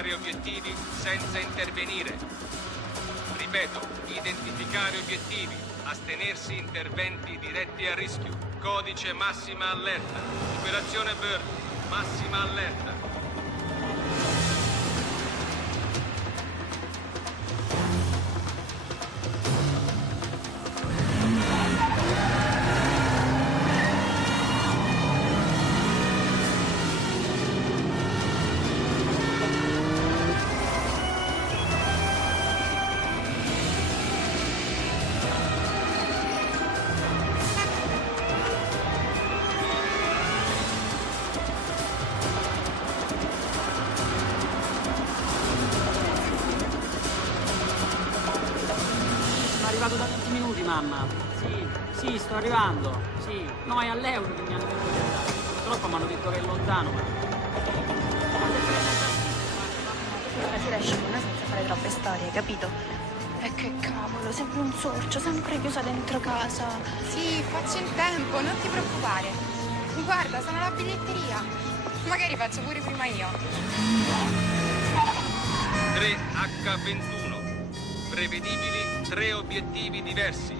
identificare obiettivi senza intervenire. Ripeto, identificare obiettivi, astenersi interventi diretti a rischio. Codice massima allerta. Operazione Bird, massima allerta. Arrivato da 20 minuti, mamma. Sì, sto arrivando. Sì. No, è all'euro che mi hanno detto di andare. Purtroppo mi hanno detto che è lontano, ma... Stasera esciamo noi senza fare troppe storie, capito? E che cavolo, sembra un sorcio, sempre chiusa dentro casa. Sì, faccio in tempo, non ti preoccupare. Guarda, sono alla biglietteria. Magari faccio pure prima io. 3H21. Prevedibili 3 obiettivi diversi.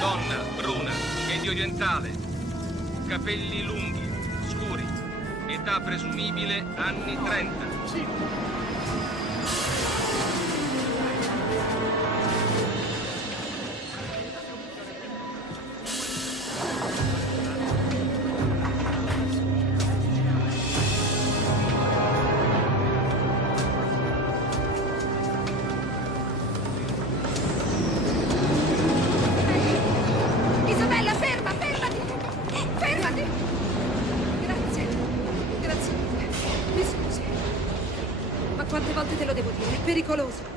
Donna, bruna, medio orientale, capelli lunghi, scuri, età presumibile anni 30. Isabella, fermati! Fermati! Grazie mille. Mi scusi. Ma quante volte te lo devo dire? È pericoloso.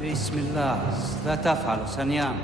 بسم الله لا تفعلوا ثانية